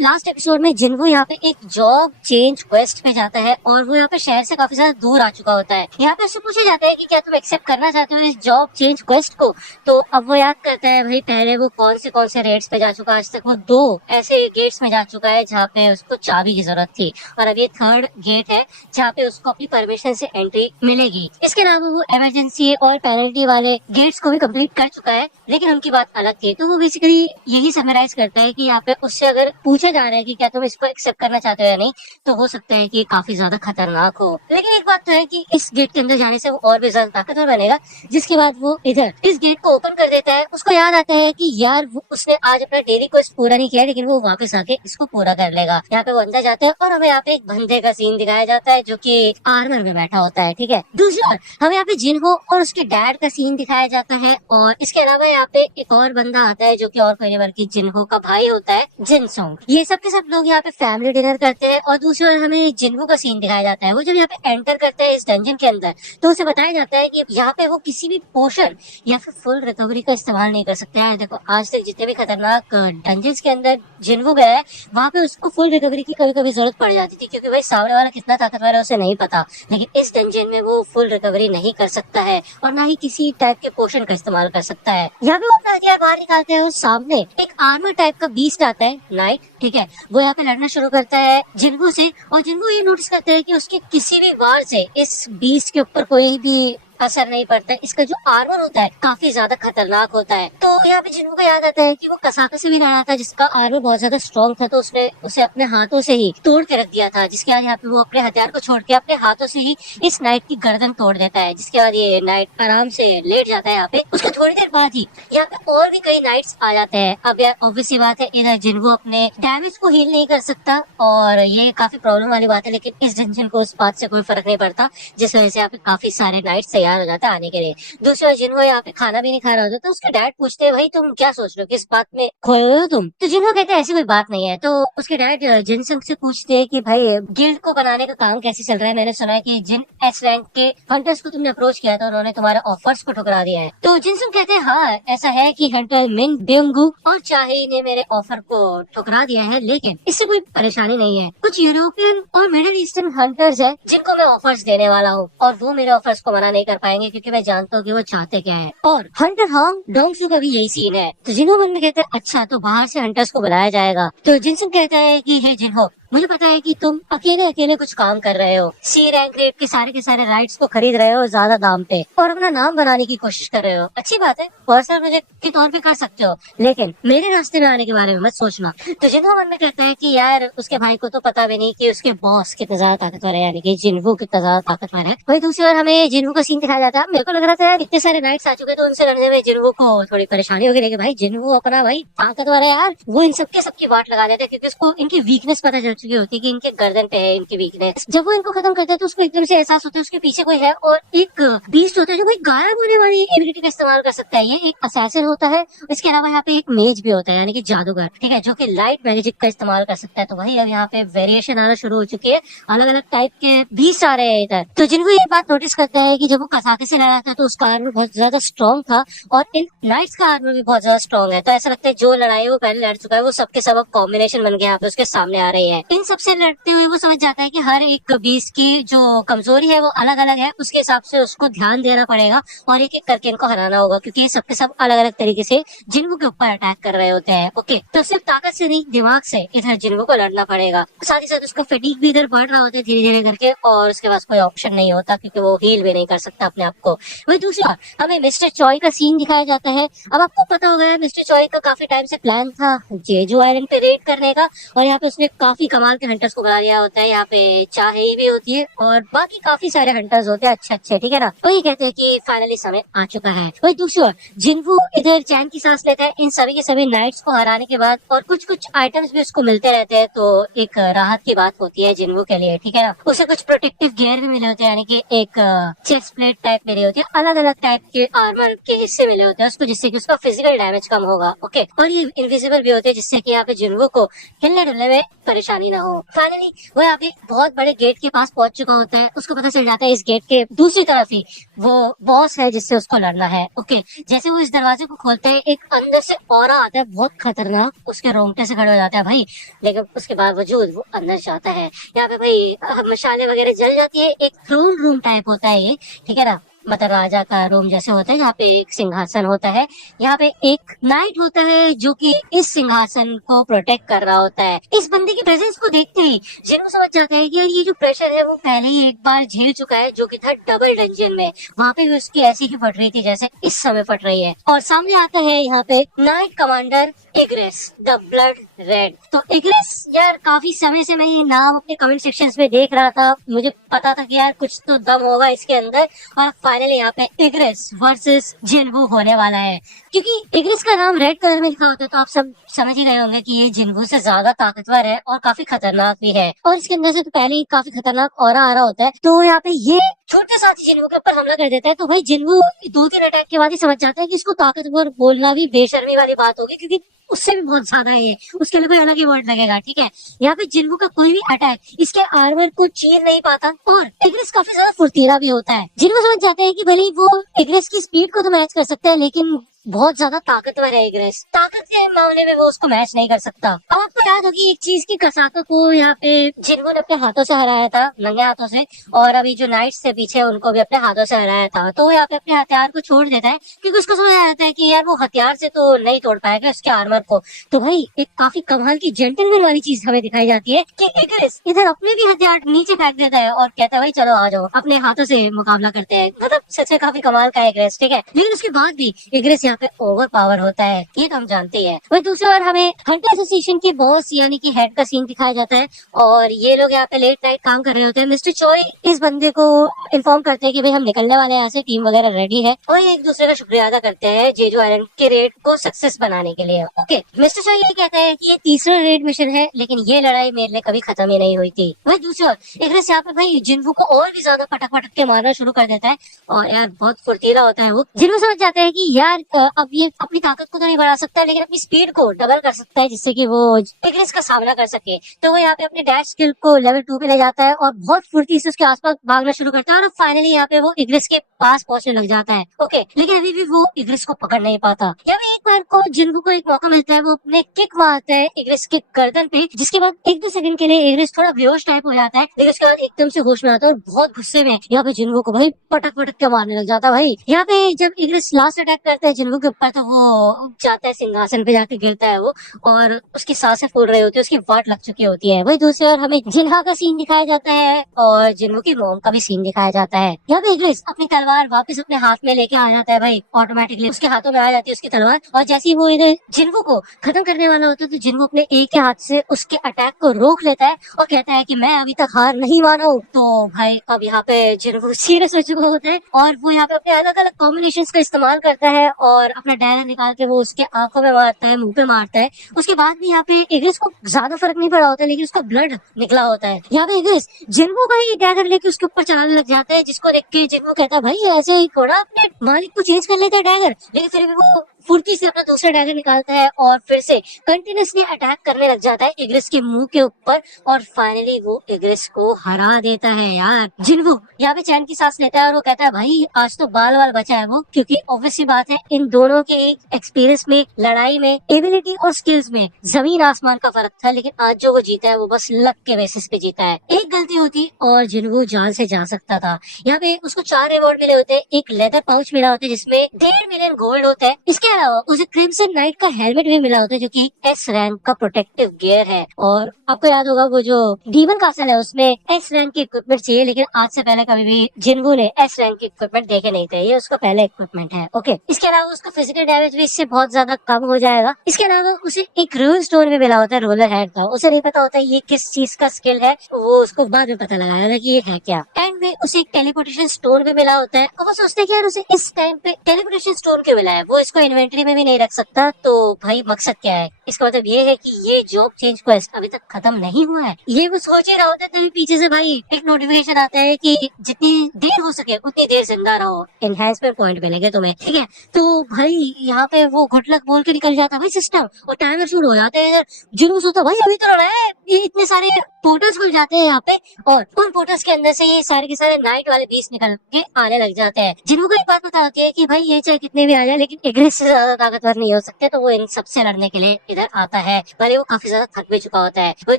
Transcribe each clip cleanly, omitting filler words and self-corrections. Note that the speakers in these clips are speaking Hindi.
लास्ट एपिसोड में जिन्हों यहाँ पे एक जॉब चेंज क्वेस्ट पे जाता है और वो यहाँ पे शहर से काफी ज्यादा दूर आ चुका होता है। यहाँ पे उससे पूछा जाता है कि क्या तुम एक्सेप्ट करना चाहते हो इस जॉब चेंज क्वेस्ट को। तो अब वो याद करता है भाई पहले वो कौन से रेट्स पे जा चुका, आज तक वो 2 ऐसे गेट्स में जा चुका है जहाँ पे उसको चाबी की जरूरत थी, और अब ये 3rd गेट है जहाँ पे उसको अपनी परमिशन से एंट्री मिलेगी। इसके अलावा वो इमरजेंसी और पेनल्टी वाले गेट्स को भी कंप्लीट कर चुका है, लेकिन उनकी बात अलग थी। तो वो बेसिकली यही समराइज करता है कि यहाँ पे उससे अगर पूछा जा रहा है कि क्या तुम इसको एक्सेप्ट करना चाहते हो या नहीं, तो हो सकता है कि काफी ज्यादा खतरनाक हो। लेकिन एक बात तो है कि इस गेट के अंदर जाने से वो और भी ज्यादा ताकतवर बनेगा। जिसके बाद वो इधर इस गेट को ओपन कर देता है। उसको याद आता है कि यार उसने आज अपना डेली क्वेस्ट पूरा नहीं किया, लेकिन वो वापस आके इसको पूरा कर लेगा। यहाँ पे वो अंदर जाते हैं और हमें यहाँ पे एक बंदे का सीन दिखाया जाता है जो कि आर्मर में बैठा होता है। ठीक है, दूसरी ओर हमें यहाँ पे जिन्हो और उसके डैड का सीन दिखाया जाता है, और इसके अलावा यहाँ पे एक और बंदा आता है जो कि और कोई नहीं बल्कि जिन्हो का भाई होता है, जिनसोंग। ये सब के सब लोग यहाँ पे फैमिली डिनर करते हैं। और दूसरी ओर हमें जिन्हो का सीन दिखाया जाता है। वो जब यहाँ पे एंटर करते हैं इस डंजन के अंदर, तो उसे बताया जाता है कि यहाँ पे वो किसी भी पोशन या फिर फुल रिकवरी का इस्तेमाल नहीं कर सकते हैं। देखो आज तक जितने भी खतरनाक डंजन्स के अंदर जिन्हो गया है, वहाँ पे उसको फुल रिकवरी की कभी कभी जरूरत पड़ जाती थी, क्योंकि भाई सामने वाला कितना ताकतवर है उसे नहीं पता। लेकिन इस डंजन में वो फुल रिकवरी नहीं कर सकता है और ना ही किसी टाइप के पोशन का इस्तेमाल कर सकता है। यहाँ पे वो अपना हथियार बाहर निकालते हैं और सामने एक आर्मर टाइप का बीस्ट आता है, नाइट। ठीक है, वो यहाँ पे लड़ना शुरू करता है जिन्हो से, और जिन्हो ये नोटिस करता है कि उसके किसी भी वार से इस बीस्ट के ऊपर कोई भी असर नहीं पड़ता है। इसका जो आर्मर होता है काफी ज्यादा खतरनाक होता है। तो यहाँ पे जिन्हों को याद आता है कि वो कसाका से भी लड़ा था जिसका आर्मर बहुत ज्यादा स्ट्रॉन्ग था, तो उसने उसे अपने हाथों से ही तोड़ के रख दिया था। जिसके बाद यहाँ पे वो अपने हथियार को छोड़ के अपने हाथों से ही इस नाइट की गर्दन तोड़ देता है। जिसके बाद ये नाइट आराम से लेट जाता है यहाँ पे। उसके थोड़ी देर बाद ही यहाँ पे और भी कई नाइट्स आ जाते हैं। अब यार ऑब्वियसली बात है, इधर जिन्हों अपने डैमेज को हील नहीं कर सकता और ये काफी प्रॉब्लम वाली बात है, लेकिन इस डंजन को उस बात से कोई फर्क नहीं पड़ता, जिस वजह से यहाँ पे काफी सारे नाइट्स तैयार हो जाता है आने के लिए। दूसरा जिन्हों यहाँ पे खाना भी नहीं खा रहा होता, तो उसके डैड पूछते हैं भाई तुम क्या सोच रहे हो, किस बात में खोए हुए हो तुम। तो जिन्हों कहते हैं ऐसी कोई बात नहीं है। तो उसके डैड जिनसंग से पूछते हैं कि भाई गिल्ड को बनाने का काम कैसे चल रहा है, मैंने सुना है कि जिन एस रैंक के हंटर्स को तुमने अप्रोच किया था, उन्होंने तुम्हारे ऑफर्स को ठुकरा दिया है। तो जिनसंग कहते हैं हाँ ऐसा है कि हंटर मिन बेंगू और चाहे ने मेरे ऑफर को ठुकरा दिया है, लेकिन इससे कोई परेशानी नहीं है। कुछ यूरोपियन और मिडिल ईस्टर्न हंटर्स है जिनको मैं ऑफर्स देने वाला हूँ, और वो मेरे ऑफर्स को मना नहीं कर पाएंगे क्योंकि मैं जानता हूँ कि वो चाहते क्या है। और हंटर हांग डोंगसू का भी यही सीन है। तो जिन्हों मन में कहते हैं अच्छा तो बाहर से हंटर्स को बुलाया जाएगा। तो जिनसंग कहता है कि हे जिन्हों, मुझे पता है कि तुम अकेले अकेले कुछ काम कर रहे हो, सी रैंक रेट के सारे राइट्स को खरीद रहे हो ज्यादा दाम पे और अपना नाम बनाने की कोशिश कर रहे हो। अच्छी बात है, पर्सनल प्रोजेक्ट के तौर पे कर सकते हो, लेकिन मेरे रास्ते में आने के बारे में मत सोचना। तो जिन्हों मन में कहता है कि यार उसके भाई को तो पता भी नहीं कि उसके बॉस कितना ज्यादा ताकतवर है, यानी कि जिन्हों कितना ज्यादा ताकतवर है। वही दूसरी ओर हमें जिन्हों का सीन दिखाया जाता है। मेरे को लग रहा था यार इतने सारे नाइट्स आ चुके तो उनसे लड़ने में जिन्हों को थोड़ी परेशानी होगी, लेकिन भाई जिन्हों अपना भाई ताकतवर है यार, वो इन सबकी वाट लगा देते हैं क्योंकि उसको इनकी वीकनेस पता चल चुकी होती है कि इनके गर्दन पे है इनकी वीकनेस। जब वो इनको खत्म करते हैं तो उसको एकदम से एहसास होता है उसके पीछे कोई है, और एक बीस्ट होता है जो भाई गायब होने वाली एबिलिटी का इस्तेमाल कर सकता है। ये एक असैसिन होता है। इसके अलावा यहाँ पे एक मेज भी होता है, यानी कि जादूगर, ठीक है, जो कि लाइट मैजिक का इस्तेमाल कर सकता है। तो वही अब यहाँ पे वेरिएशन आना शुरू हो चुकी है, अलग अलग टाइप के बीस्ट आ रहे हैं इधर। तो जिनको ये बात नोटिस करता है कि जब वो कसाके से लड़ा था तो उसका आर्मर बहुत ज्यादा स्ट्रॉन्ग था और इन नाइट्स का आर्मर भी बहुत ज्यादा स्ट्रॉन्ग है। तो ऐसा लगता है जो लड़ाई वो पहले लड़ चुका है वो सबके सब कॉम्बिनेशन बन के यहाँ पे उसके सामने आ रही है। इन सबसे लड़ते हुए वो समझ जाता है कि हर एक बीस्ट की जो कमजोरी है वो अलग अलग है, उसके हिसाब से उसको ध्यान देना पड़ेगा और एक एक करके इनको हराना होगा, क्योंकि ये सबके सब अलग अलग तरीके से जिन्हों के ऊपर अटैक कर रहे होते हैं। ओके, तो सिर्फ ताकत से नहीं दिमाग से इधर जिन्हों को लड़ना पड़ेगा। साथ ही साथ उसका फटीग भी इधर बढ़ रहा होता है धीरे धीरे करके, और उसके पास कोई ऑप्शन नहीं होता क्योंकि वो हील भी नहीं कर सकता अपने आप को। वही दूसरी बात हमें मिस्टर चॉय का सीन दिखाया जाता है। अब आपको पता हो गया मिस्टर चॉय का काफी टाइम से प्लान था जेजू आइलैंड पे रेड करने का, और यहाँ पे उसने काफी कमाल के हंटर्स को बुला लिया होता है। यहाँ पे चाहे भी होती है और बाकी काफी सारे हंटर्स होते हैं अच्छे, ठीक है ना। वही कहते हैं कि फाइनली समय आ चुका है। वही दूसरी ओर जिन्हों इधर चैन की सांस लेता है इन सभी के सभी नाइट्स को हराने के बाद, और कुछ आइटम्स भी उसको मिलते रहते हैं, तो एक राहत की बात होती है जिन्हों के लिए, ठीक है ना। उसे कुछ प्रोटेक्टिव गियर भी मिले होते हैं, यानी कि एक चेस्ट प्लेट टाइप मिली होती है, अलग अलग टाइप के आर्मर के हिस्से मिले होते हैं उसको, जिससे कि उसका फिजिकल डैमेज कम होगा। ओके, और ये इनविजिबल भी होते हैं जिससे कि यहाँ पे जिन्हों को हिलने डुलने में परेशानी ही ना हो। फाइनली वो यहाँ पे बहुत बड़े गेट के पास पहुंच चुका होता है। उसको पता चल जाता है इस गेट के दूसरी तरफ ही वो बॉस है जिससे उसको लड़ना है। ओके, जैसे वो इस दरवाजे को खोलते हैं एक अंदर से ऑरा आता है बहुत खतरनाक, उसके रोंगटे से खड़े हो जाता है भाई। लेकिन उसके बावजूद वो अंदर जाता है। यहाँ पे भाई मशाले वगैरह जल जाती है। एक थ्रोन रूम टाइप होता है ये, ठीक है ना, मतलब राजा का रूम जैसे होता है। यहाँ पे एक सिंहासन होता है। यहाँ पे एक नाइट होता है जो कि इस सिंहासन को प्रोटेक्ट कर रहा होता है। इस बंदे की प्रेजेंस को देखते ही जिनको समझ जाता है कि यार ये जो प्रेशर है वो पहले ही एक बार झेल चुका है, जो कि था डबल डंजन में। वहाँ पे भी उसकी ऐसी ही फट रही थी जैसे इस समय फट रही है। और सामने आता है यहाँ पे night commander egress the blood red. तो इग्रेस यार काफी समय से मैं ये नाम अपने कमेंट सेक्शंस में देख रहा था। मुझे पता था कि यार कुछ तो दम होगा इसके अंदर। और फाइनली यहाँ पे इग्रेस वर्सेस जिन्वू होने वाला है। क्योंकि इग्रेस का नाम रेड कलर में लिखा होता है तो आप सब समझ ही गए होंगे कि ये जिन्वू से ज्यादा ताकतवर है और काफी खतरनाक भी है। और इसके अंदर से तो पहले ही काफी खतरनाक ऑरा आ रहा होता है। तो यहाँ पे ये छोटे साथी जिन्वू के ऊपर हमला कर देता है। तो भाई जिन्वू 2-3 अटैक के बाद ही समझ जाता है कि इसको ताकतवर बोलना भी बेशर्मी वाली बात होगी, क्योंकि उससे भी बहुत ज्यादा है ये, उसके लिए कोई अलग ही वर्ड लगेगा। ठीक है, यहाँ पे जिन्वू का कोई भी अटैक इसके आर्मर को चीर नहीं पाता। और इग्रेस काफी ज्यादा फुर्तीला भी होता है। जिन्वू समझ जाते हैं कि भले ही वो इग्रेस की स्पीड को तो मैच कर सकता है, लेकिन बहुत ज्यादा ताकतवर है इग्रेस। ताकत के मामले में वो उसको मैच नहीं कर सकता। अब आपको याद होगी एक चीज की, कसाका को यहाँ पे जिन्वू ने अपने हाथों से हराया था, नंगे हाथों से। और अभी जो नाइट्स थे पीछे उनको भी अपने हाथों से हराया था। तो वो यहाँ पे अपने हथियार को छोड़ देता है क्योंकि उसको समझ आ जाता है कि यार वो हथियार से तो नहीं तोड़ पाएगा उसके आर्मर को। तो भाई एक काफी कमाल की जेंटलमैन वाली चीज हमें दिखाई जाती है कि इग्रेस इधर अपने भी हथियार नीचे फेंक देता है और कहता है भाई चलो आ जाओ अपने हाथों से मुकाबला करते हैं। मतलब सच में काफी कमाल का इग्रेस। ठीक है, लेकिन उसके बाद भी इग्रेस यहाँ पे ओवर पावर होता है, ये तो हम जानते हैं। वही दूसरी ओर हमें हंटर एसोसिएशन के बॉस यानी कि हेड का सीन दिखाया जाता है। और ये लोग यहाँ पे लेट नाइट काम कर रहे होते हैं। मिस्टर चोई इस बंदे को इन्फॉर्म करते हैं कि भाई हम निकलने वाले हैं यहाँ से, टीम वगैरह रेडी है। और एक दूसरे का शुक्रिया अदा करते हैं जेजू आइलैंड के रेड को सक्सेस बनाने के लिए। ओके, मिस्टर चोई ये कहता है कि ये तीसरा रेड मिशन है, लेकिन ये लड़ाई मेरे लिए कभी खत्म ही नहीं हुई थी। वही दूसरी ओर इग्रेस यहाँ पे भाई जिन्वू को और भी ज्यादा पटक पटक के मारना शुरू कर देता है। और यार बहुत फुर्तीला होता है वो। जिन्वू समझ जाते हैं कि यार अब ये अपनी ताकत को तो नहीं बढ़ा सकता लेकिन अपनी स्पीड को डबल कर सकता है, जिससे कि वो इग्रेस का सामना कर सके। तो वो यहाँ पे अपने डैश स्किल को लेवल 2 पे ले जाता है और बहुत फुर्ती से उसके आसपास भागना शुरू करता है। और फाइनली यहाँ पे वो इग्रेस के पास पहुंचने लग जाता है। ओके, लेकिन अभी भी वो इग्रेस को पकड़ नहीं पाता। यहाँ पे एक बार को जिन्वू को एक मौका मिलता है, वो अपने किक मारता है इग्रेस के गर्दन पे, जिसके बाद 1-2 सेकंड के लिए इग्रेस थोड़ा बेहोश टाइप हो जाता है। लेकिन उसके बाद एकदम से होश में आता है और बहुत गुस्से में यहाँ पे जिन्वू को भाई पटक पटक के मारने लग जाता है। भाई यहाँ पे जब इग्रेस लास्ट अटैक करता है जिन्वू के ऊपर तो वो जाता है सिंहासन पे जाके गिरता है वो, और उसकी सांसें फूल रही होती है, उसकी वाट लग चुकी होती है। वही दूसरी ओर हमें जिन्हा का सीन दिखाया जाता है और जिन्वू की मोम का भी सीन दिखाया जाता है। यहाँ पे इग्रेस अपनी तलवार वापस अपने हाथ में लेके आ जाता है भाई, ऑटोमेटिकली उसके हाथों में आ जाती है उसकी तलवार। और जैसे ही वो इधर जिन्वू को खत्म करने वाला होता है तो जिन्वू अपने एक के हाथ से उसके अटैक को रोक लेता है और कहता है कि मैं अभी तक हार नहीं माना हूँ। तो भाई अब यहाँ पे जिन्वू सीरियस हो चुका होता है और वो यहाँ पे अपने अलग अलग कॉम्बिनेशन का इस्तेमाल करता है और अपना डैगर निकाल के वो उसके आंखों में मारता है, मुंह पे मारता है। उसके बाद भी यहाँ पे इग्रेस को ज्यादा फर्क नहीं पड़ा होता, लेकिन उसका ब्लड निकला होता है। यहाँ पे इग्रेस जिन्वू का ही डैगर लेके उसके ऊपर चलाने लग जाता है, जिसको देख के जिन्वू कहता है भाई ऐसे ही थोड़ा अपने मालिक को चेंज कर लेता है डैगर। लेकिन फिर भी वो फुर्ती से अपना दूसरा डैगर निकालता है और फिर से कंटिन्यूसली अटैक करने लग जाता है इग्रेस के मुंह के ऊपर। और फाइनली वो इग्रेस को हरा देता है। यार जिन्वू यहाँ पे चैन की सांस लेता है और वो कहता है भाई आज तो बाल बाल बचा है वो, क्योंकि ऑब्वियसली बात है इन दोनों के एक्सपीरियंस में, लड़ाई में, एबिलिटी और स्किल्स में जमीन आसमान का फर्क था। लेकिन आज जो वो जीता है वो बस लक के बेसिस पे जीता है। एक गलती होती और जिन्वू जान से जा सकता था। यहाँ पे उसको 4 रिवॉर्ड मिले होते, एक लेदर पाउच मिला होता है जिसमें 1.5 मिलियन गोल्ड होता है। इसके अलावा उसे क्रिम्सन नाइट का हेलमेट भी मिला होता है जो कि एस रैंक का प्रोटेक्टिव गियर है। और आपको याद होगा वो जो डीमन कासल है उसमें एस रैंक की इक्विपमेंट चाहिए, लेकिन आज से पहले कभी भी जिन्वू ने एस रैंक की इक्विपमेंट देखे नहीं थे। ये उसका पहला इक्विपमेंट है। ओके, इसके अलावा उसका फिजिकल डैमेज भी इससे बहुत ज्यादा कम हो जाएगा। इसके अलावा उसे एक रूल स्टोन भी मिला होता है रोलर हेड का। उसे नहीं पता होता ये किस चीज का स्किल है, वो उसको बाद में पता लगाया था कि ये है क्या। एंड में उसे एक टेलीपोर्टेशन स्टोन भी मिला होता है और वो सोचते हैं कि यार उसे इस टाइम पे टेलीपोर्टेशन स्टोन क्यों मिला है। वो इसको इन्वेंटरी में भी नहीं रख सकता तो भाई मकसद क्या है? इसका मतलब ये है कि ये जॉब चेंज क्वेस्ट अभी तक खत्म नहीं हुआ है। ये वो सोच ही रहा होता है, तभी पीछे से भाई एक नोटिफिकेशन आता है कि जितनी देर हो सके उतनी देर जिंदा रहो, एनहेंसमेंट पॉइंट मिलेंगे तुम्हें, ठीक है। तो भाई यहाँ पे वो गुड लक बोल के निकल जाता है भाई सिस्टम, और टाइमर शुरू हो जाते हैं। जुलूस होता है भाई अभी तो रहा है, ये इतने सारे पोर्टल्स खुल जाते हैं यहाँ पे, और उन पोर्टल्स के अंदर से ये सारे के सारे नाइट वाले बीस्ट निकल के आने लग जाते हैं। जिनको एक बात पता होती है कि भाई ये चाहे कितने भी आ जाए लेकिन एग्रेस से ज्यादा ताकतवर नहीं हो सकते, तो वो इन सबसे लड़ने के लिए इधर आता है, भले वो काफी ज्यादा थक भी चुका होता है। वही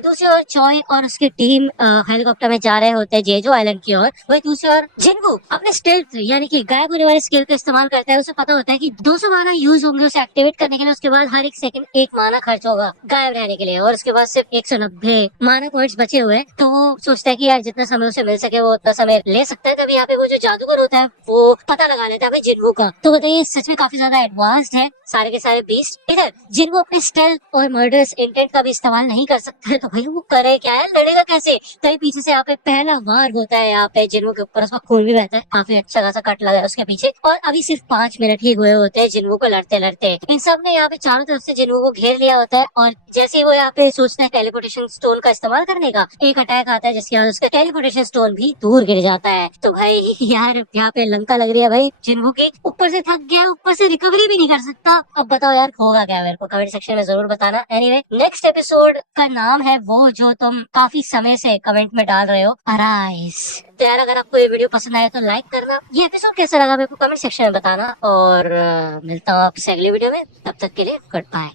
दूसरी ओर चॉय और उसकी टीम हेलीकॉप्टर में जा रहे होते हैं जेजो आइलैंड की ओर। वही दूसरी ओर जिनको अपने स्टेल्थ यानी कि गायब होने वाले स्किल का इस्तेमाल करता है, उसे पता होता है कि 200 माना यूज होंगे उसे एक्टिवेट करने के लिए, उसके बाद हर एक सेकंड 1 माना खर्च होगा गायब रहने के लिए, और उसके बाद सिर्फ 190 माना पॉइंट्स बचे हुए हैं। तो वो सोचता है कि यार जितना समय उसे मिल सके वो उतना समय ले सकता है। तभी यहाँ पे वो जो जादूगर होता है वो पता लगा लेता है भाई जिन्हो का। तो बताइए सच में काफी ज्यादा एडवांस्ड है सारे के सारे बीस्ट। इधर जिनको अपने स्टेल्थ और मर्डरस इंटेंट का भी इस्तेमाल नहीं कर सकता है, तो भाई वो करे क्या है, लड़ेगा कैसे? तभी पीछे से यहाँ पे पहला वार होता है, यहाँ पे जिन्हो के ऊपर उसका खून भी बहता है, काफी अच्छा खासा कट लगा है उसके पीछे, और अभी सिर्फ 5 मिनट ही हुए होते हैं जिन्हो को लड़ते लड़ते। इन सब ने यहाँ पे चारों तरफ से जिन्हो को घेर लिया होता है, और जैसे ही वो यहाँ पे सोचता है टेलीपोर्टेशन स्टोन का इस्तेमाल करने का, एक अटैक आता है जिसके बाद उसका टेलीपोर्टेशन स्टोन भी दूर गिर जाता है। तो भाई यार यहाँ पे लंका लग रही है भाई जिन्हो की, ऊपर से थक गया, ऊपर से रिकवरी भी नहीं कर सकता। अब बताओ यार होगा क्या, मेरे को कमेंट सेक्शन में जरूर बताना। एनीवे नेक्स्ट एपिसोड का नाम है वो जो तुम काफी समय से कमेंट में डाल रहे हो, अराइज। तो यार अगर आपको ये वीडियो पसंद आया तो लाइक करना, ये एपिसोड कैसा लगा मेरे को कमेंट सेक्शन में बताना, और मिलता हूँ आपसे अगली वीडियो में। तब तक के लिए गुड बाय।